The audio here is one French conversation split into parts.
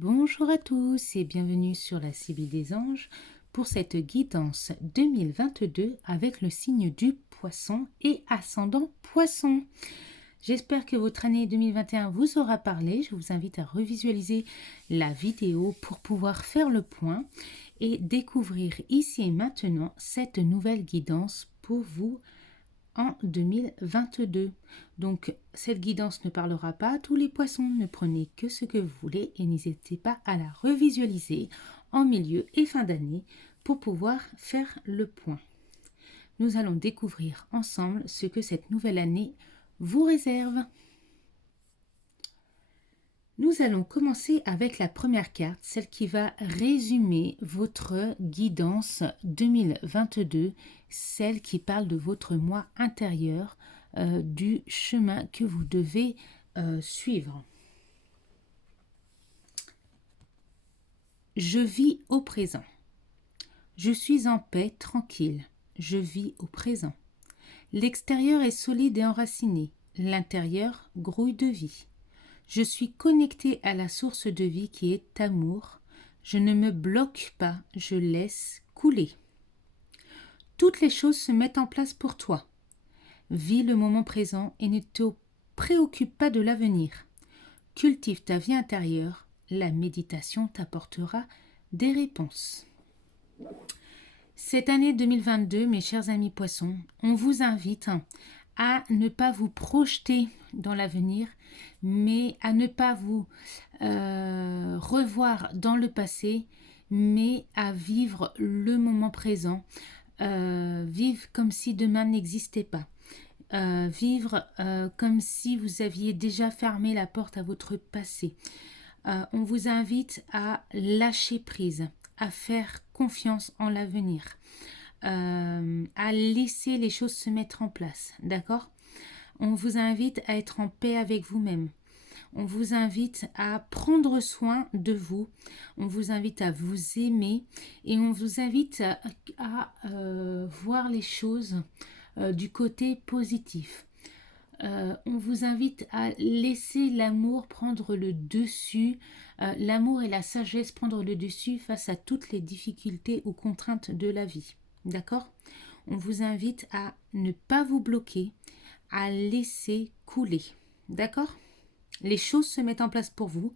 Bonjour à tous et bienvenue sur la Sibylle des Anges pour cette guidance 2022 avec le signe du Poisson et ascendant Poisson. J'espère que votre année 2021 vous aura parlé. Je vous invite à revisualiser la vidéo pour pouvoir faire le point et découvrir ici et maintenant cette nouvelle guidance pour vous en 2022. Donc cette guidance ne parlera pas à tous les poissons, ne prenez que ce que vous voulez et n'hésitez pas à la revisualiser en milieu et fin d'année pour pouvoir faire le point. Nous allons découvrir ensemble ce que cette nouvelle année vous réserve. Nous allons commencer avec la première carte, celle qui va résumer votre guidance 2022, celle qui parle de votre moi intérieur, du chemin que vous devez suivre. Je vis au présent. Je suis en paix, tranquille. Je vis au présent. L'extérieur est solide et enraciné. L'intérieur grouille de vie. Je suis connecté à la source de vie qui est amour. Je ne me bloque pas, je laisse couler. Toutes les choses se mettent en place pour toi. Vis le moment présent et ne te préoccupe pas de l'avenir. Cultive ta vie intérieure. La méditation t'apportera des réponses. Cette année 2022, mes chers amis poissons, on vous invite à ne pas vous projeter dans l'avenir, mais à ne pas vous revoir dans le passé, mais à vivre le moment présent, vivre comme si demain n'existait pas. Vivre comme si vous aviez déjà fermé la porte à votre passé. On vous invite à lâcher prise, à faire confiance en l'avenir, à laisser les choses se mettre en place, d'accord? On vous invite à être en paix avec vous-même. On vous invite à prendre soin de vous. On vous invite à vous aimer et on vous invite à voir les choses du côté positif. On vous invite à laisser l'amour prendre le dessus, l'amour et la sagesse prendre le dessus face à toutes les difficultés ou contraintes de la vie. D'accord? On vous invite à ne pas vous bloquer, à laisser couler. D'accord? Les choses se mettent en place pour vous.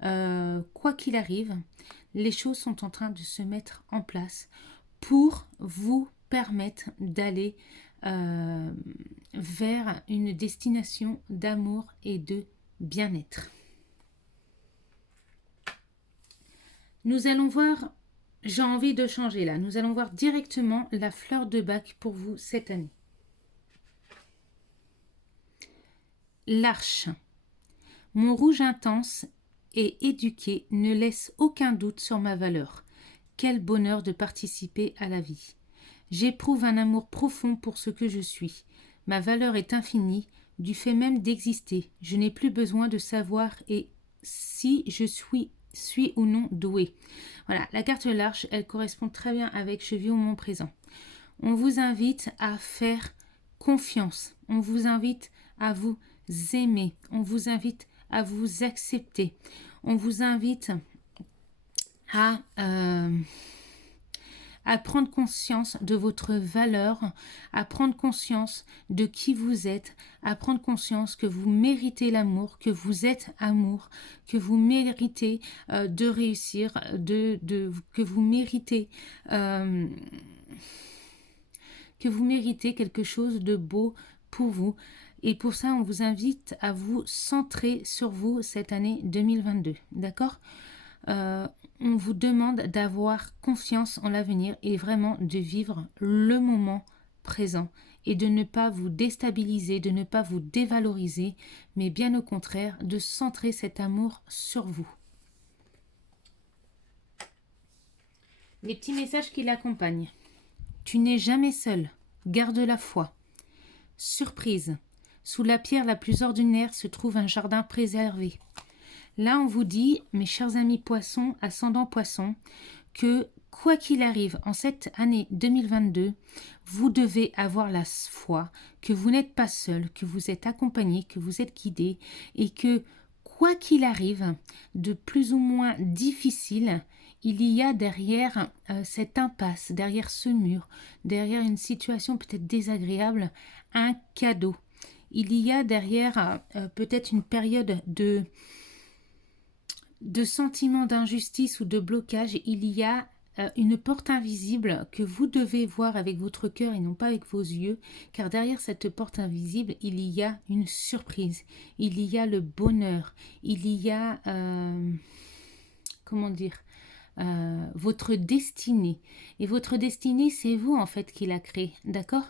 Quoi qu'il arrive, les choses sont en train de se mettre en place pour vous permettre d'aller vers une destination d'amour et de bien-être. Nous allons voir, j'ai envie de changer là, nous allons voir directement la fleur de bac pour vous cette année. L'arche. Mon rouge intense et éduqué ne laisse aucun doute sur ma valeur. Quel bonheur de participer à la vie. J'éprouve un amour profond pour ce que je suis. Ma valeur est infinie, du fait même d'exister. Je n'ai plus besoin de savoir et si je suis ou non doué. Voilà, la carte de l'arche, elle correspond très bien avec je vis au moment présent. On vous invite à faire confiance. On vous invite à vous aimer. On vous invite à vous accepter. On vous invite à prendre conscience de votre valeur, à prendre conscience de qui vous êtes, à prendre conscience que vous méritez l'amour, que vous êtes amour, que vous méritez de réussir, que vous méritez quelque chose de beau pour vous. Et pour ça, on vous invite à vous centrer sur vous cette année 2022. D'accord ? On vous demande d'avoir confiance en l'avenir et vraiment de vivre le moment présent et de ne pas vous déstabiliser, de ne pas vous dévaloriser, mais bien au contraire, de centrer cet amour sur vous. Les petits messages qui l'accompagnent. Tu n'es jamais seul, garde la foi. Surprise, sous la pierre la plus ordinaire se trouve un jardin préservé. Là, on vous dit, mes chers amis poissons, ascendant poissons, que quoi qu'il arrive en cette année 2022, vous devez avoir la foi, que vous n'êtes pas seul, que vous êtes accompagné, que vous êtes guidé et que quoi qu'il arrive, de plus ou moins difficile, il y a derrière cette impasse, derrière ce mur, derrière une situation peut-être désagréable, un cadeau. Il y a derrière peut-être une période de sentiment d'injustice ou de blocage. Il y a une porte invisible que vous devez voir avec votre cœur et non pas avec vos yeux, car derrière cette porte invisible, il y a une surprise, il y a le bonheur, il y a, comment dire, votre destinée. Et votre destinée, c'est vous en fait qui la créée, d'accord?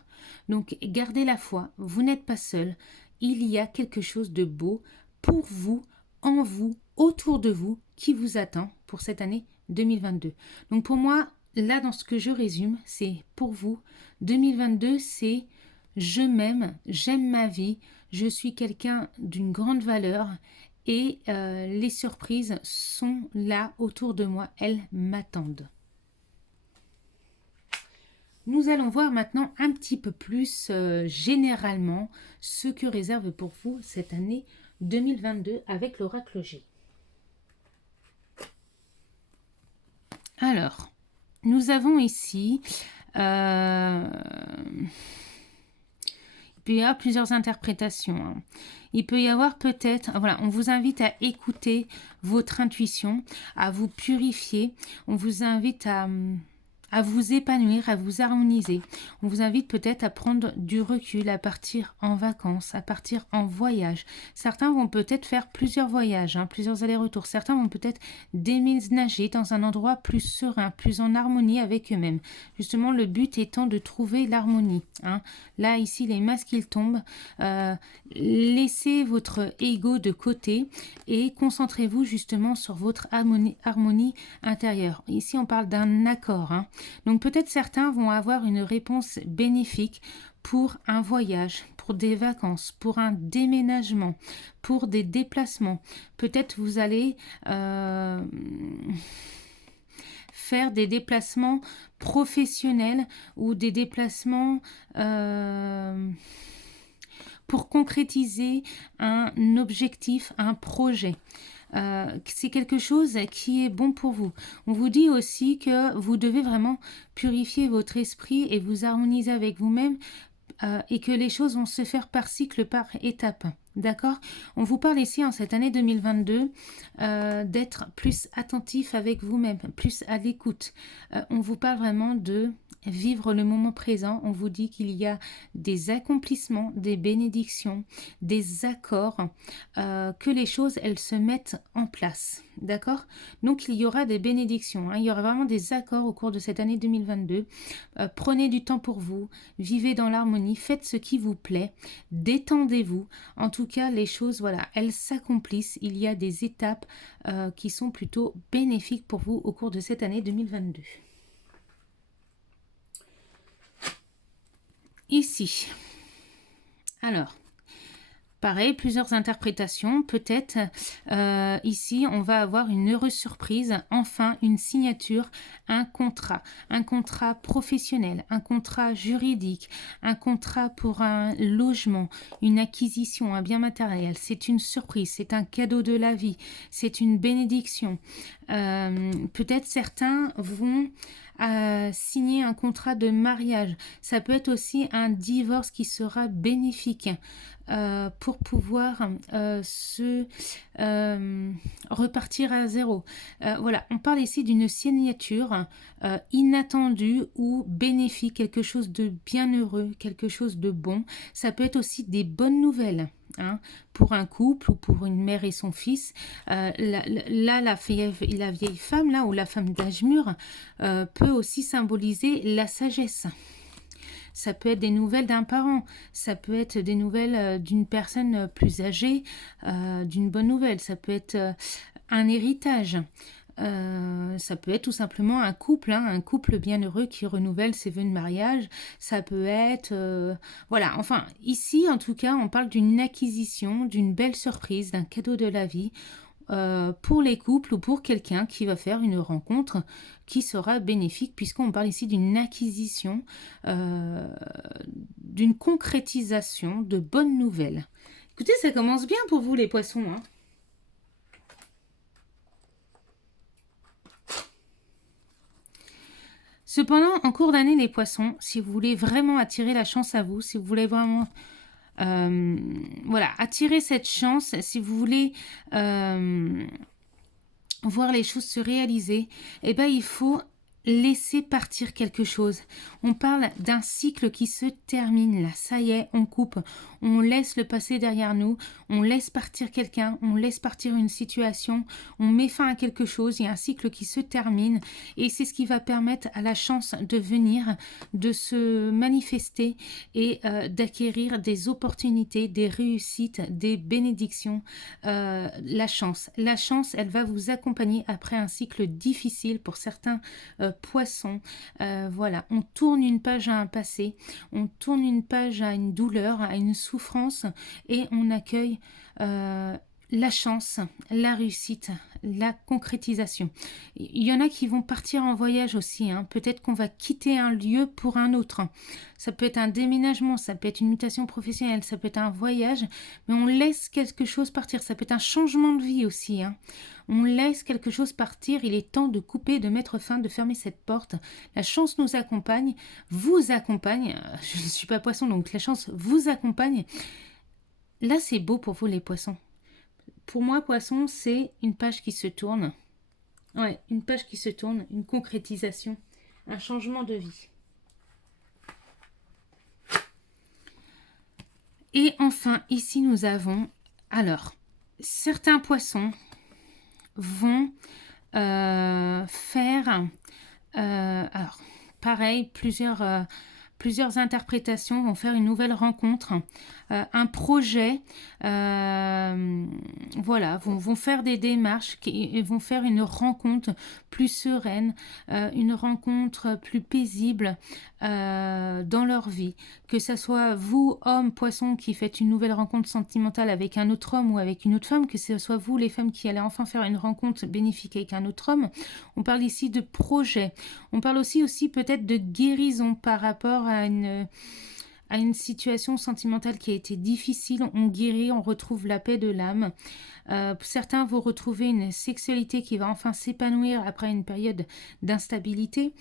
Donc gardez la foi, vous n'êtes pas seul, il y a quelque chose de beau pour vous, en vous, autour de vous, qui vous attend pour cette année 2022. Donc pour moi, là dans ce que je résume, c'est pour vous, 2022, c'est je m'aime, j'aime ma vie, je suis quelqu'un d'une grande valeur et les surprises sont là autour de moi, elles m'attendent. Nous allons voir maintenant un petit peu plus généralement ce que réserve pour vous cette année 2022 avec l'oracle G. Alors, nous avons ici... il peut y avoir plusieurs interprétations, hein. Il peut y avoir peut-être, voilà, on vous invite à écouter votre intuition, à vous purifier, on vous invite à vous épanouir, à vous harmoniser. On vous invite peut-être à prendre du recul, à partir en vacances, à partir en voyage. Certains vont peut-être faire plusieurs voyages, hein, plusieurs allers-retours. Certains vont peut-être déménager dans un endroit plus serein, plus en harmonie avec eux-mêmes. Justement, le but étant de trouver l'harmonie, hein. Là, ici, les masques, ils tombent. Laissez votre ego de côté et concentrez-vous justement sur votre harmonie intérieure. Ici, on parle d'un accord, hein. Donc peut-être certains vont avoir une réponse bénéfique pour un voyage, pour des vacances, pour un déménagement, pour des déplacements. Peut-être vous allez faire des déplacements professionnels ou des déplacements pour concrétiser un objectif, un projet. C'est quelque chose qui est bon pour vous. On vous dit aussi que vous devez vraiment purifier votre esprit et vous harmoniser avec vous-même et que les choses vont se faire par cycle, par étape. D'accord? On vous parle ici en cette année 2022 d'être plus attentif avec vous-même, plus à l'écoute. On vous parle vraiment de vivre le moment présent. On vous dit qu'il y a des accomplissements, des bénédictions, des accords, que les choses, elles se mettent en place. D'accord? Donc, il y aura des bénédictions, hein. Il y aura vraiment des accords au cours de cette année 2022. Prenez du temps pour vous, vivez dans l'harmonie, faites ce qui vous plaît, détendez-vous. En tout cas, les choses, voilà, elles s'accomplissent. Il y a des étapes qui sont plutôt bénéfiques pour vous au cours de cette année 2022. Ici, alors, pareil, plusieurs interprétations. Peut-être ici, on va avoir une heureuse surprise, enfin une signature, un contrat professionnel, un contrat juridique, un contrat pour un logement, une acquisition, un bien matériel. C'est une surprise, c'est un cadeau de la vie, c'est une bénédiction. Peut-être certains vont signer un contrat de mariage. Ça peut être aussi un divorce qui sera bénéfique pour pouvoir repartir à zéro. Voilà, on parle ici d'une signature inattendue ou bénéfique, quelque chose de bien heureux, quelque chose de bon. Ça peut être aussi des bonnes nouvelles. Hein, pour un couple ou pour une mère et son fils, la vieille femme là, ou la femme d'âge mûr peut aussi symboliser la sagesse. Ça peut être des nouvelles d'un parent, ça peut être des nouvelles d'une personne plus âgée, d'une bonne nouvelle, ça peut être un héritage. Ça peut être tout simplement un couple, hein, un couple bien heureux qui renouvelle ses vœux de mariage. Ça peut être... voilà, enfin, ici, en tout cas, on parle d'une acquisition, d'une belle surprise, d'un cadeau de la vie pour les couples ou pour quelqu'un qui va faire une rencontre qui sera bénéfique, puisqu'on parle ici d'une acquisition, d'une concrétisation de bonnes nouvelles. Écoutez, ça commence bien pour vous, les poissons, hein. Cependant, en cours d'année, les poissons, si vous voulez vraiment attirer la chance à vous, si vous voulez vraiment voilà, attirer cette chance, si vous voulez voir les choses se réaliser, eh ben, il faut laisser partir quelque chose. On parle d'un cycle qui se termine là, ça y est, on coupe, on laisse le passé derrière nous, on laisse partir quelqu'un, on laisse partir une situation, on met fin à quelque chose, il y a un cycle qui se termine et c'est ce qui va permettre à la chance de venir, de se manifester et d'acquérir des opportunités, des réussites, des bénédictions. La chance, elle va vous accompagner après un cycle difficile pour certains poisson. Voilà, on tourne une page à un passé, on tourne une page à une douleur, à une souffrance et on accueille la chance, la réussite, la concrétisation. Il y en a qui vont partir en voyage aussi, hein. Peut-être qu'on va quitter un lieu pour un autre. Ça peut être un déménagement, ça peut être une mutation professionnelle, ça peut être un voyage, mais on laisse quelque chose partir. Ça peut être un changement de vie aussi, hein. On laisse quelque chose partir, il est temps de couper, de mettre fin, de fermer cette porte. La chance nous accompagne, vous accompagne. Je ne suis pas poisson, donc la chance vous accompagne. Là, c'est beau pour vous les poissons. Pour moi, poisson, c'est une page qui se tourne. Ouais, une page qui se tourne, une concrétisation, un changement de vie. Et enfin, ici, nous avons... Alors, certains poissons vont faire... alors, pareil, plusieurs interprétations vont faire une nouvelle rencontre, un projet, voilà, vont faire des démarches et vont faire une rencontre plus sereine, une rencontre plus paisible dans leur vie. Que ce soit vous, hommes, poissons, qui faites une nouvelle rencontre sentimentale avec un autre homme ou avec une autre femme, que ce soit vous, les femmes, qui allez enfin faire une rencontre bénéfique avec un autre homme. On parle ici de projet. On parle aussi peut-être de guérison par rapport à une situation sentimentale qui a été difficile. On guérit, on retrouve la paix de l'âme. Certains vont retrouver une sexualité qui va enfin s'épanouir après une période d'instabilité.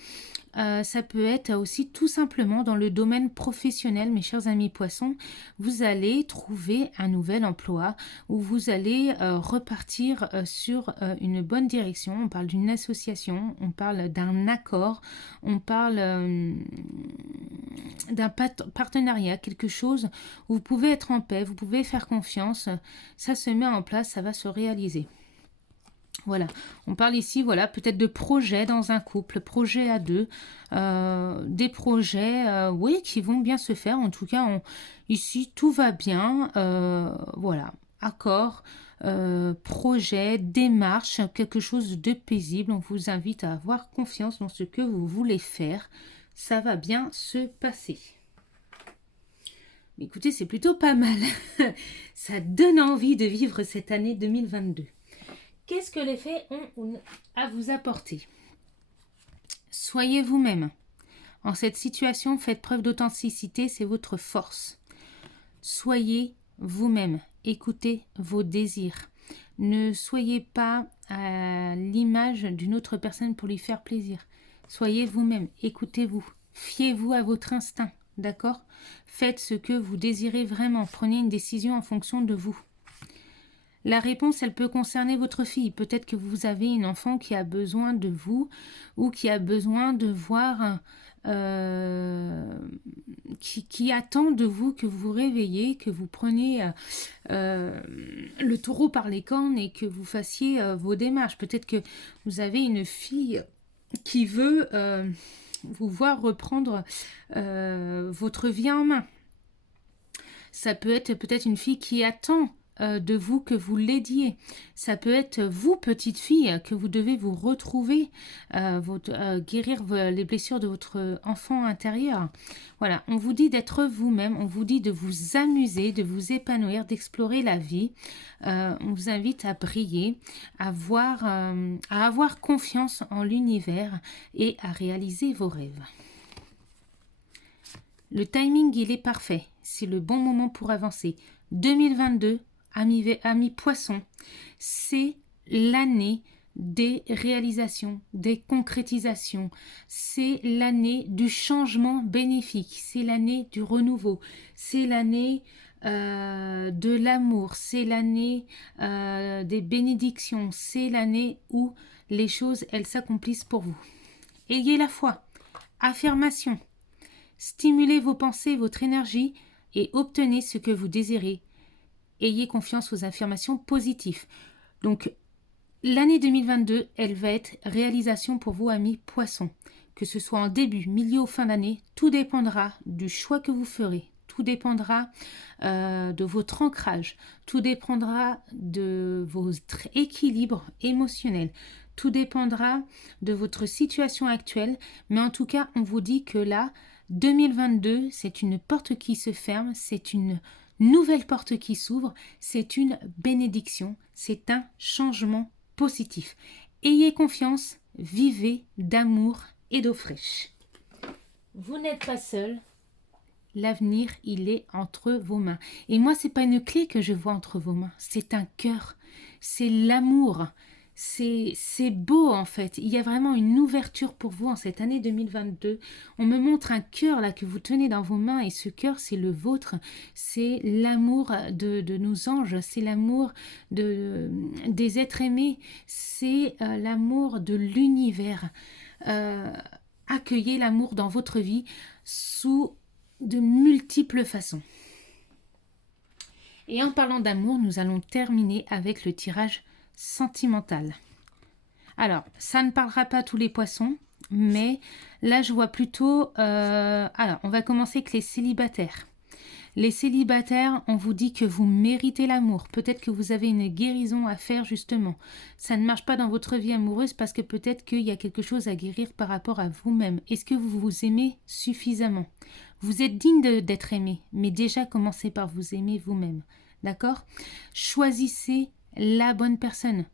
Ça peut être aussi tout simplement dans le domaine professionnel, mes chers amis poissons. Vous allez trouver un nouvel emploi où vous allez repartir sur une bonne direction. On parle d'une association, on parle d'un accord, on parle d'un partenariat, quelque chose où vous pouvez être en paix, vous pouvez faire confiance. Ça se met en place, ça va se réaliser. Voilà, on parle ici, voilà, peut-être de projets dans un couple, projets à deux, des projets, oui, qui vont bien se faire. En tout cas, ici, tout va bien, voilà, accord, projet, démarche, quelque chose de paisible. On vous invite à avoir confiance dans ce que vous voulez faire. Ça va bien se passer. Écoutez, c'est plutôt pas mal. Ça donne envie de vivre cette année 2022. Qu'est-ce que les faits ont à vous apporter? Soyez vous-même. En cette situation, faites preuve d'authenticité, c'est votre force. Soyez vous-même. Écoutez vos désirs. Ne soyez pas à l'image d'une autre personne pour lui faire plaisir. Soyez vous-même. Écoutez-vous. Fiez-vous à votre instinct. D'accord? Faites ce que vous désirez vraiment. Prenez une décision en fonction de vous. La réponse, elle peut concerner votre fille. Peut-être que vous avez une enfant qui a besoin de vous ou qui a besoin de voir, qui attend de vous que vous vous réveillez, que vous preniez le taureau par les cornes et que vous fassiez vos démarches. Peut-être que vous avez une fille qui veut vous voir reprendre votre vie en main. Ça peut être peut-être une fille qui attend de vous que vous l'aidiez. Ça peut être vous, petite fille, que vous devez vous retrouver, guérir les blessures de votre enfant intérieur. Voilà, on vous dit d'être vous-même, on vous dit de vous amuser, de vous épanouir, d'explorer la vie. On vous invite à briller, à avoir confiance en l'univers et à réaliser vos rêves. Le timing, il est parfait. C'est le bon moment pour avancer. 2022, amis poissons, c'est l'année des réalisations, des concrétisations. C'est l'année du changement bénéfique, c'est l'année du renouveau, c'est l'année de l'amour, c'est l'année des bénédictions, c'est l'année où les choses, elles s'accomplissent pour vous. Ayez la foi, affirmation, stimulez vos pensées, votre énergie et obtenez ce que vous désirez. Ayez confiance aux affirmations positives. Donc, l'année 2022, elle va être réalisation pour vous, amis poissons. Que ce soit en début, milieu ou fin d'année, tout dépendra du choix que vous ferez. Tout dépendra de votre ancrage. Tout dépendra de votre équilibre émotionnel. Tout dépendra de votre situation actuelle. Mais en tout cas, on vous dit que là, 2022, c'est une porte qui se ferme, c'est une nouvelle porte qui s'ouvre, c'est une bénédiction, c'est un changement positif. Ayez confiance, vivez d'amour et d'eau fraîche. Vous n'êtes pas seul. L'avenir, il est entre vos mains. Et moi, c'est pas une clé que je vois entre vos mains, c'est un cœur, c'est l'amour. C'est beau en fait. Il y a vraiment une ouverture pour vous en cette année 2022. On me montre un cœur là que vous tenez dans vos mains et ce cœur c'est le vôtre. C'est l'amour de nos anges. C'est l'amour des êtres aimés. C'est l'amour de l'univers. Accueillez l'amour dans votre vie sous de multiples façons. Et en parlant d'amour, nous allons terminer avec le tirage sentimental. Alors, ça ne parlera pas à tous les poissons, mais là, je vois plutôt... alors, on va commencer avec les célibataires. Les célibataires, on vous dit que vous méritez l'amour. Peut-être que vous avez une guérison à faire, justement. Ça ne marche pas dans votre vie amoureuse parce que peut-être qu'il y a quelque chose à guérir par rapport à vous-même. Est-ce que vous vous aimez suffisamment ? Vous êtes digne d'être aimé, mais déjà commencez par vous aimer vous-même. D'accord ? Choisissez la bonne personne.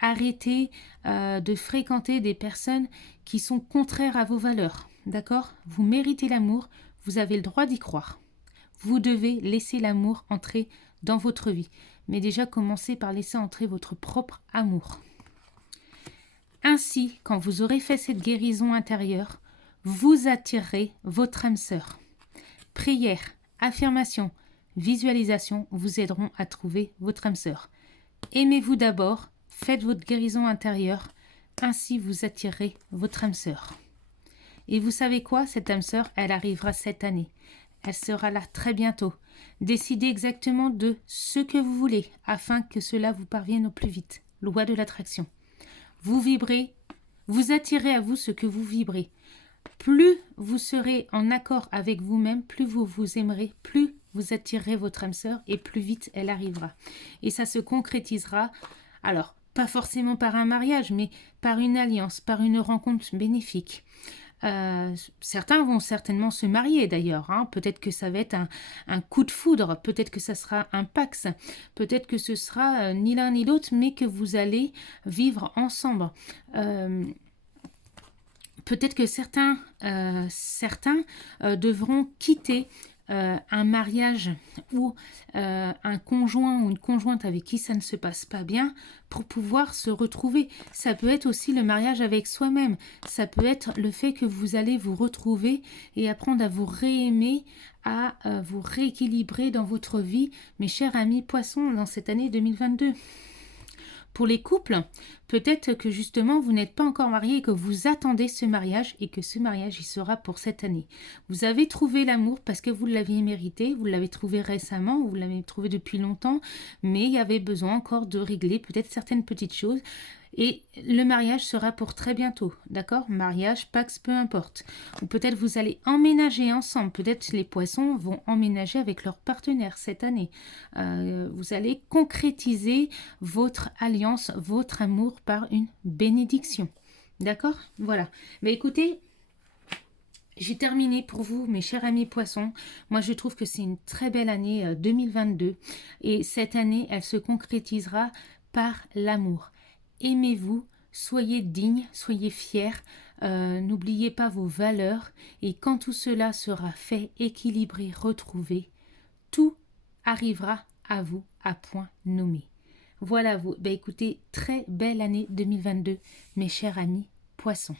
Arrêtez de fréquenter des personnes qui sont contraires à vos valeurs. D'accord ? Vous méritez l'amour, vous avez le droit d'y croire. Vous devez laisser l'amour entrer dans votre vie. Mais déjà, commencez par laisser entrer votre propre amour. Ainsi, quand vous aurez fait cette guérison intérieure, vous attirerez votre âme sœur. Prière, affirmation, visualisation vous aideront à trouver votre âme sœur. Aimez-vous d'abord, faites votre guérison intérieure, ainsi vous attirerez votre âme sœur. Et vous savez quoi, cette âme sœur, elle arrivera cette année. Elle sera là très bientôt. Décidez exactement de ce que vous voulez, afin que cela vous parvienne au plus vite. Loi de l'attraction. Vous vibrez, vous attirez à vous ce que vous vibrez. Plus vous serez en accord avec vous-même, plus vous vous aimerez, plus vous attirerez votre âme sœur et plus vite elle arrivera. Et ça se concrétisera, alors pas forcément par un mariage, mais par une alliance, par une rencontre bénéfique. Certains vont certainement se marier d'ailleurs, hein. Peut-être que ça va être un coup de foudre, peut-être que ça sera un pax, peut-être que ce sera ni l'un ni l'autre, mais que vous allez vivre ensemble. Peut-être que certains devront quitter un mariage ou un conjoint ou une conjointe avec qui ça ne se passe pas bien pour pouvoir se retrouver. Ça peut être aussi le mariage avec soi-même. Ça peut être le fait que vous allez vous retrouver et apprendre à vous réaimer, à vous rééquilibrer dans votre vie, mes chers amis poissons, dans cette année 2022. Pour les couples, peut-être que justement vous n'êtes pas encore mariés et que vous attendez ce mariage et que ce mariage il sera pour cette année. Vous avez trouvé l'amour parce que vous l'aviez mérité, vous l'avez trouvé récemment, vous l'avez trouvé depuis longtemps, mais il y avait besoin encore de régler peut-être certaines petites choses. Et le mariage sera pour très bientôt, d'accord ? Mariage, pax, peu importe. Ou peut-être vous allez emménager ensemble. Peut-être les poissons vont emménager avec leur partenaire cette année. Vous allez concrétiser votre alliance, votre amour par une bénédiction. D'accord ? Voilà. Mais écoutez, j'ai terminé pour vous, mes chers amis poissons. Moi, je trouve que c'est une très belle année 2022. Et cette année, elle se concrétisera par l'amour. Aimez-vous, soyez dignes, soyez fiers, n'oubliez pas vos valeurs et quand tout cela sera fait, équilibré, retrouvé, tout arrivera à vous à point nommé. Voilà, vous. Ben, écoutez, très belle année 2022, mes chers amis poissons.